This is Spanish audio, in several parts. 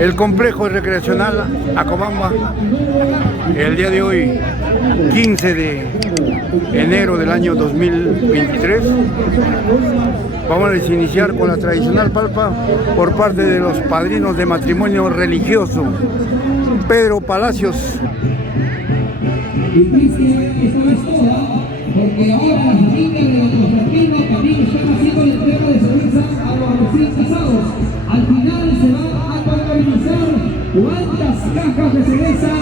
el complejo recreacional Acobamba. El día de hoy, 15 de enero del año 2023, vamos a iniciar con la tradicional palpa por parte de los padrinos de matrimonio religioso, Pedro Palacios. Y Cristian, esta vez toda, porque ahora la familia de nuestros hermanos también están haciendo la entrega de cerveza a los recién casados. Al final se va a contabilizar cuántas cajas de cerveza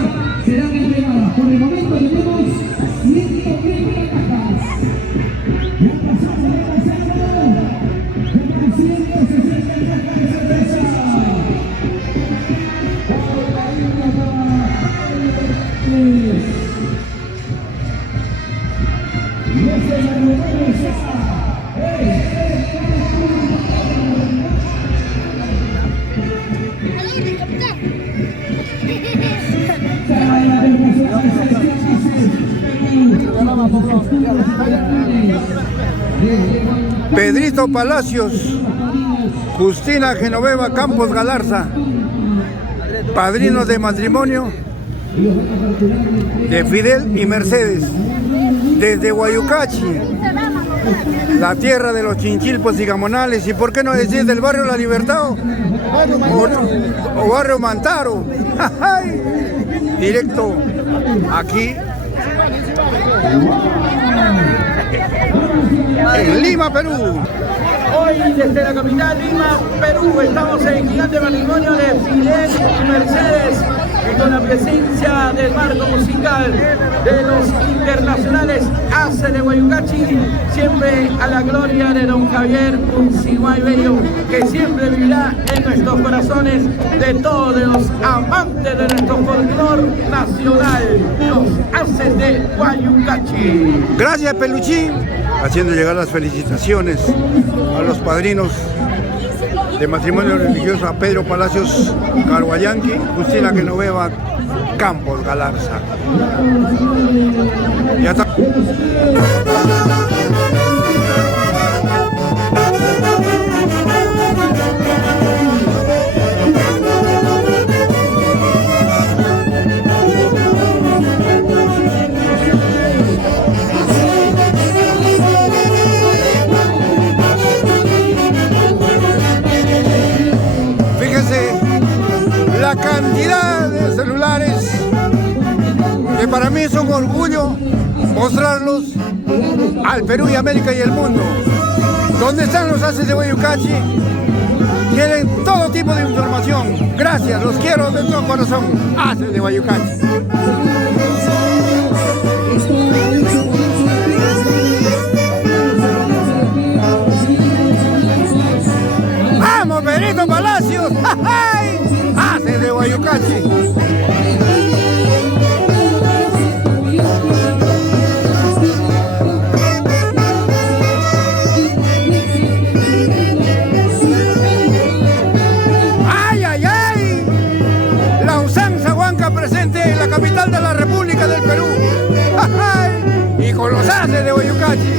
serán entregadas. Por el momento tenemos 130 cajas. Ya pasamos de pasado, tenemos 160 cajas de cerveza. Pedrito Palacios, Justina Genoveva Campos Galarza, padrinos de matrimonio de Fidel y Mercedes, desde Guayucachi, la tierra de los chinchilpos y gamonales, y por qué no decir del barrio La Libertad o barrio Mantaro. Directo aquí en Lima, Perú. Hoy desde la capital Lima, Perú, estamos en el gigante matrimonio de Fidel y Mercedes, y con la presencia del marco musical de los internacionales ACE de Guayucachi, siempre a la gloria de don Javier Unciguay Bello, que siempre vivirá en nuestros corazones de todos los amantes de nuestro folclor nacional, los ACE de Guayucachi. Gracias, Peluchín, haciendo llegar las felicitaciones a los padrinos de matrimonio religioso, a Pedro Palacios Carguayanqui, Justina Genoveva Campos Galarza. Ya está. La cantidad de celulares que para mí es un orgullo mostrarlos al Perú y América y el mundo. Donde están los ACES de Guayucachi, tienen todo tipo de información. Gracias, los quiero de todo corazón, ACES de Guayucachi. ¡Vamos, Pedrito Palacios! ACES de Guayucachi. ¡Ay, ay, ay! La usanza huanca presente en la capital de la República del Perú. Y con los ACES de Guayucachi.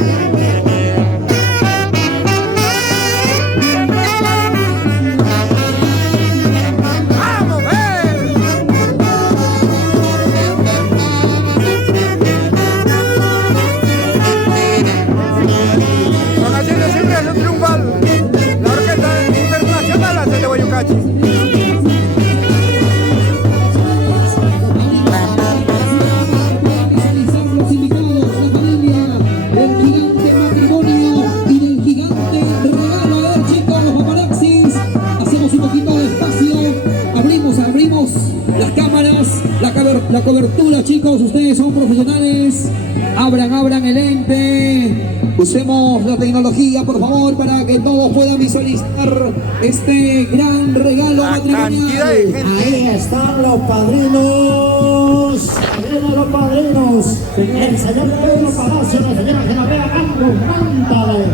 La cobertura, chicos, ustedes son profesionales. Abran el ente. Usemos la tecnología, por favor, para que todos puedan visualizar este gran regalo matrimonial. Ahí están los padrinos. Vienen los padrinos. El señor Pedro Palacio, la señora Genoveva Campos, mántale.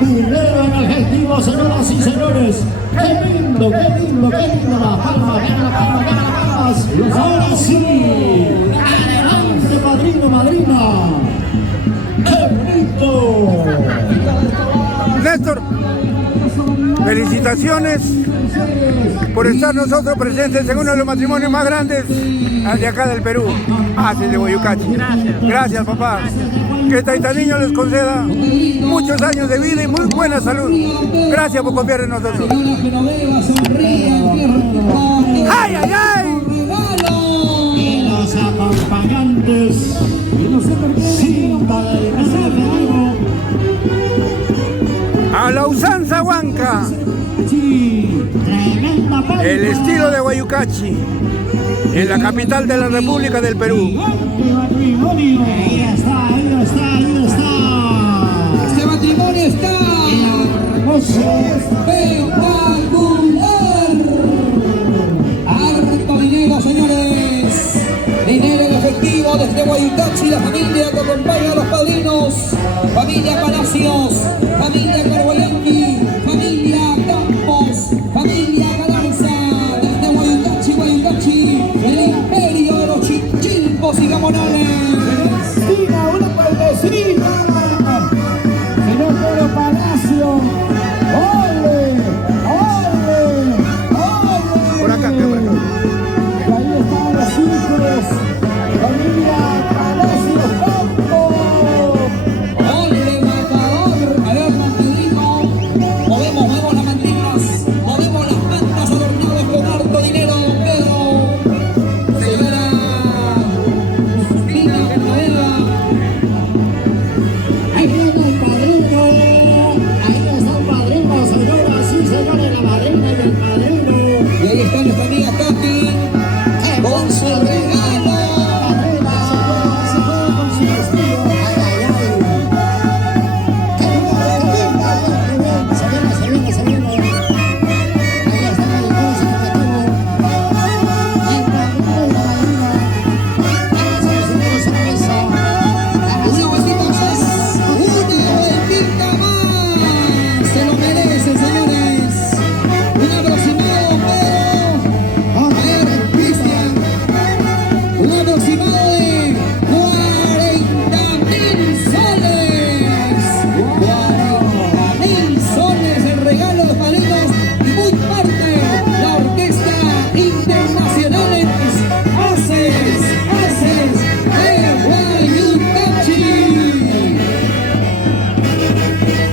Dinero en efectivo, señoras y señores. Qué lindo, qué lindo, qué lindo. La palma, venga la palma, venga la palma. Ahora sí. Adelante, padrino, madrina. ¡Qué bonito! Néstor. Felicitaciones por estar nosotros presentes en uno de los matrimonios más grandes de acá del Perú, así de Guayucachi. Gracias. Gracias, papá. Que Taitaniño les conceda muchos años de vida y muy buena salud. Gracias por confiar en nosotros. ¡Ay, ay, ay! Y los acompañantes, cinta del Casero, A la usanza huanca, tremenda palma. el estilo de Guayucachi, en la capital de la República del Perú. Matrimonio. Ahí está, ahí está, ahí está. Este matrimonio está Hermoso. espectacular. Harto dinero, señores. Dinero en efectivo desde Guayucachi, la familia que acompaña a los padrinos. Familia Palacios, familia Corboyanqui, familia Campos, familia Galarza, desde Guayucachi, Guayucachi, el imperio de los chichilpos y gamonales. Siga una pueblecita. Señor Pedro Palacio. ¡Ole! ¡Ole! ¡Ole! Por acá, por acá. Y ahí están los hijos. Familia Palacio Campos. ¡Ole, matador! A ver, Mantedino, movemos las mantinas, movemos las mantas adornadas con harto dinero, don Pedro. Señora Lina Genoveva. Ahí viene el padrino. Ahí está el padrino, señoras y señores, la madrina y el padrino. Y ahí está nuestra amiga Katy con su regalo. Se fue con su vestido. Ay, ay, ay. Qué bien. Se viene. Ahí está el negocio objetivo. El padrino y la madrina. Vamos a ver si tenemos sorpresa. Una vueltita más, se lo merecen, señores. Un aproximado, Pedro. A ver, Cristian. Un aproximado de 40.000 soles. 40.000 soles el regalo de los padrinos y muy parte la Orquesta Internacional Haces de Guayucachi.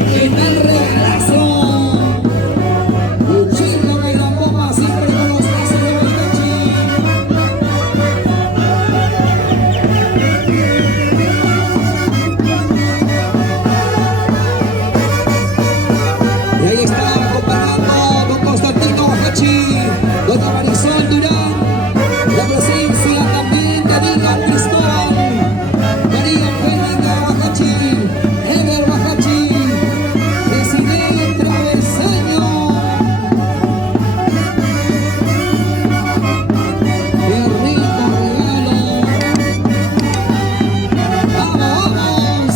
¡Qué tal regalazo! Luchito que la bomba siempre con los Haces de Guayucachi. Y ahí está acompañando con Constantino Bajachi, doña Marisol Durán, la presencia también de Amiga Cristóbal, María Angélica Bajachi, Ever Bajachi, presidente Travesaño. ¡Qué rico regalo! ¡Vamos!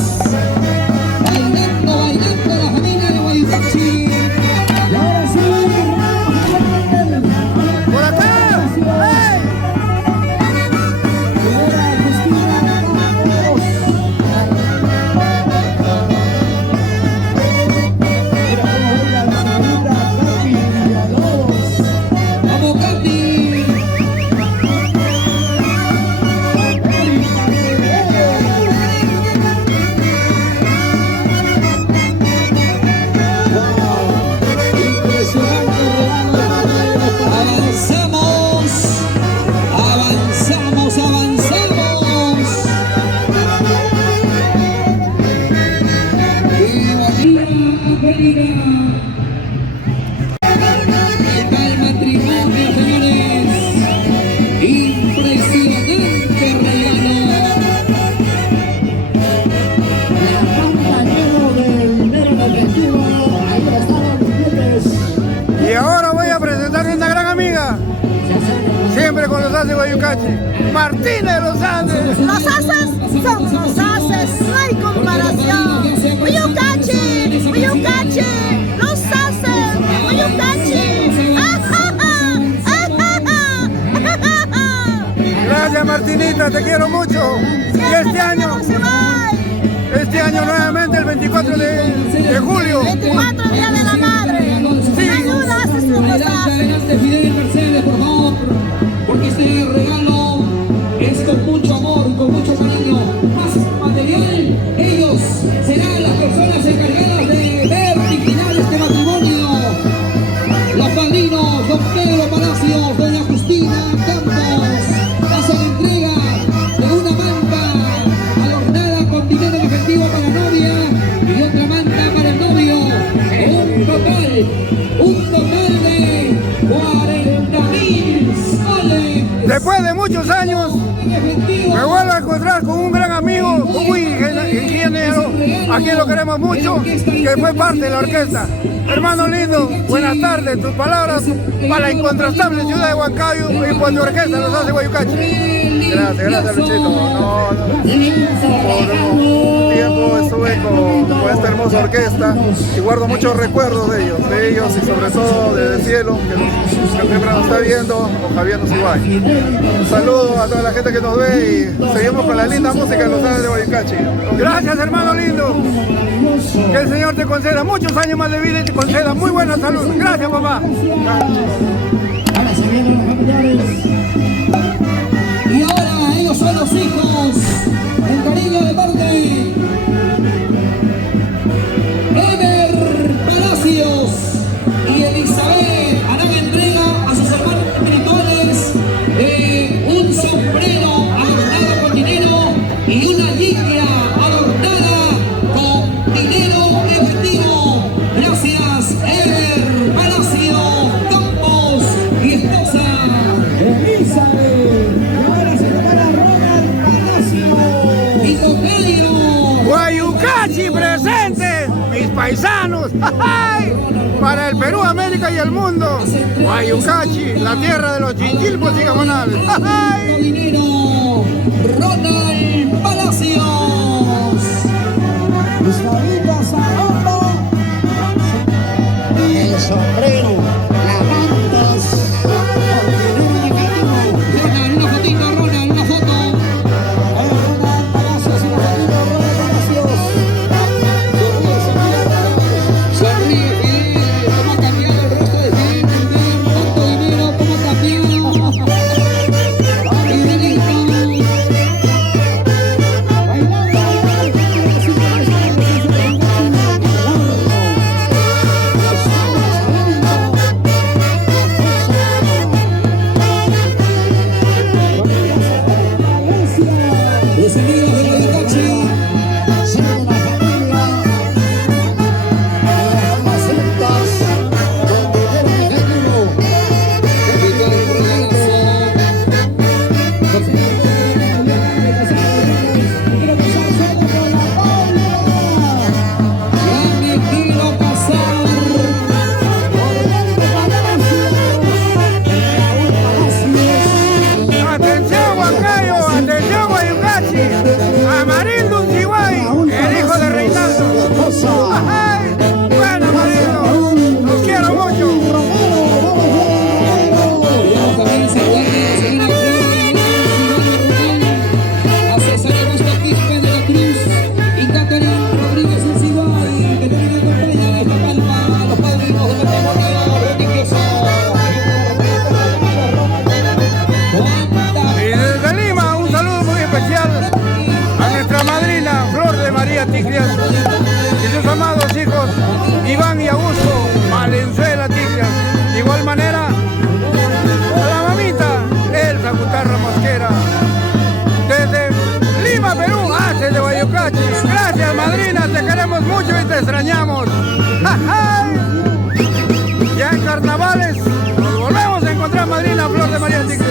Bailando la familia de Guayucachi. Y ahora sí, ¡Por acá! ¡Ey! señora Cristina Campos. Mira cómo baila la señorita Katy Villalobos. ¡Vamos, Katy! Impresionante regalo de parte de los padrinos. Avanzamos. ¡Qué bonita, ¿qué tal matrimonio, señores? Impresionante regalo. La banda lleno de dinero en efectivo. Ahí están los billetes. Y ahora voy a presentar a una gran amiga, siempre con los Haces de Guayucachi, Martina de los Andes. Los Haces son los Haces, no hay comparación. Guayucachi, los Haces, Guayucachi. Gracias, Martinita, te quiero mucho. Y este año, este año nuevamente el 24 de julio. 24 días de la madre. Sí. Ayuda, hace su cosa. Adelante, Fidel Mercedes, por favor, porque este regalo es con mucho amor, con mucho cariño. Más material, ellos serán las personas encargadas de ver y final este matrimonio. Los padrinos, don Pedro Palacios, doña Justina Campos, hacen entrega de una manta adornada con dinero en efectivo para la novia y otra manta para el novio. Un total de 40.000 soles. Después de muchos años, me vuelvo a encontrar con un gran amigo, un ingeniero, a quien lo queremos mucho, que fue parte de la orquesta. Hermano lindo, buenas tardes. Tus palabras para la incontrastable ciudad de Huancayo y por tu orquesta los hace Guayucachi. Gracias Luchito. Por un tiempo estuve con esta hermosa orquesta y guardo muchos recuerdos de ellos y sobre todo desde el cielo, que siempre nos está viendo, con Javier Nusibay. Un saludo a toda la gente que nos ve y seguimos con la linda música de los Andes de Guayucachi. Gracias, hermano lindo. Que el Señor te conceda muchos años más de vida y te conceda muy buena salud. Gracias, papá. Ahora se vienen los familiares. Y ahora ellos son los hijos. El cariño de parte. Ever Palacios y Elizabeth harán entrega a sus hermanos espirituales de un sombrero adornado con dinero y una limpia adornada con dinero efectivo. Gracias, Ever Palacio Campos y esposa Elizabeth. Y ahora se prepara Ronald Palacio y Tocayo. Guayucachi presente, mis paisanos. Para el Perú, América y el mundo. Guayucachi, la tierra de los chinchilpos y gamonales. Dinero, Ronald Palacios. Gustavo Zamora. El sombrero, la mantas. Ronald, una fotito, Ronald, una foto. Ronald Palacios y los amigos Ronald Palacios. Sonríe, Fidel, cómo ha cambiado el rostro de Fidel, tanto dinero, cómo ha cambiado. Los amigos de Guayucachi. Sigue la familia. Las macetas. Con dinero efectivo. Ya me quiero casar. Atención, Huancayo, atención, Guayucachi. Amarildo Unciguay, el hijo de Reinaldo. Ay, bueno, Amarildo, los quiero mucho. También se encuentra la señora a César Augusto Quispe de la Cruz y Catherine Rodríguez Unciguay, que también acompañan esta palma a los padrinos de matrimonio religioso. Y desde Lima, un saludo muy especial a nuestra madrina Flor de María Tiglias y sus amados hijos Iván y Augusto Valenzuela Tiglias. De igual manera, a la mamita Elsa Gutarra Mosquera. Desde Lima, Perú, desde Guayucachi. Gracias, madrina, te queremos mucho y te extrañamos. Ya en carnavales nos volvemos a encontrar, madrina Flor de María Tiglias.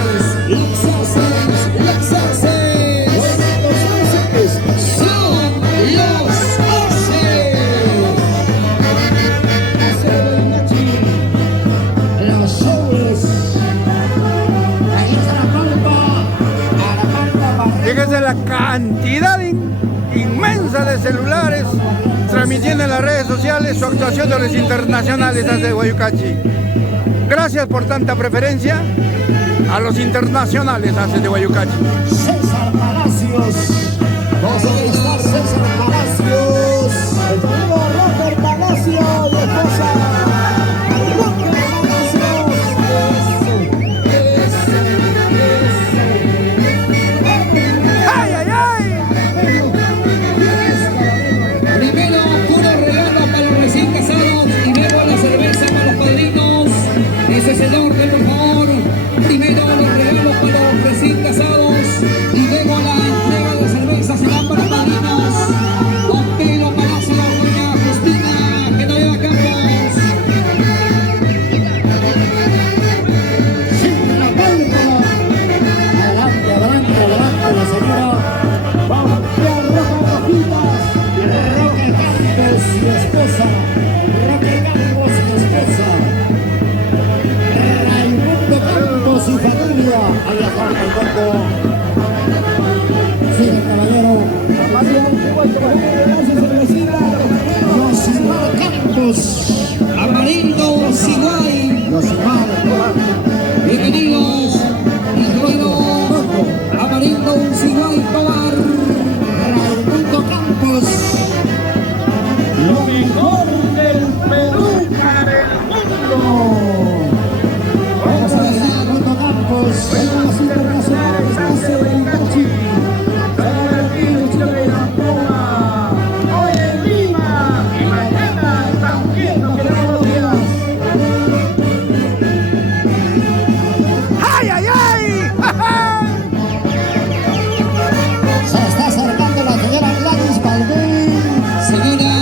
Fíjese la cantidad inmensa de celulares transmitiendo en las redes sociales su actuación de los internacionales de Guayucachi. Gracias por tanta preferencia a los internacionales de Guayucachi. César Palacios. Vamos a estar César Palacios. orden, por favor. Primero los regalos para los recién casados y luego la entrega de cervezas serán para padrinos. Don Pedro Palacio, doña Justina Genoveva Campos. Sin la pálpula. Adelante, adelante, adelante, la señora. Vamos a Roja Rojitas. Roque Campos y esposa. Roque Campos y esposa. Raimundo Campos y familia. Ahí está Raimundo. Sigue el caballero. Yosimar Campos. Amarindo Siguay. Yosimar. Bienvenidos. Ingeniero Amarindo Siguay Tobar. Raimundo Campos. Lo mejor del Perú para el mundo. Vamos a ver Raimundo Campos. Vamos a internacional Ignacio Belicachi. Vamos a ver Chile de la Poma. Hoy en Lima y mañana también nos quedamos 2 días. ¡Ay, ay, ay! ¡Ja, ja! Se está acercando la señora Gladys Baldwin. Señora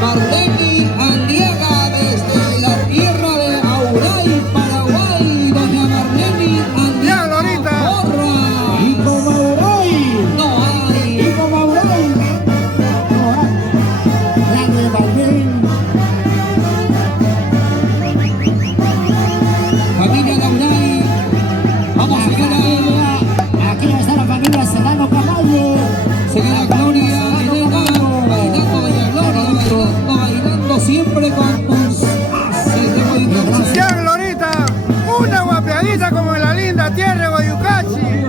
Marlene Aliaga desde la tierra de Auray, Paraguay. Doña Marlene Ya, Aliaga Lorita. Porra. Y como Auray. No hay. Y como Auray. Gladys Baldwin. Familia de Auray. Vamos, señora. Aquí está la familia Serrano Caballo. Señora Gloria Elena, bailando, doña Gloria, bailando siempre con tus haces de movimiento. Ya, Glorita, una guapeadita como en la linda tierra de Guayucachi.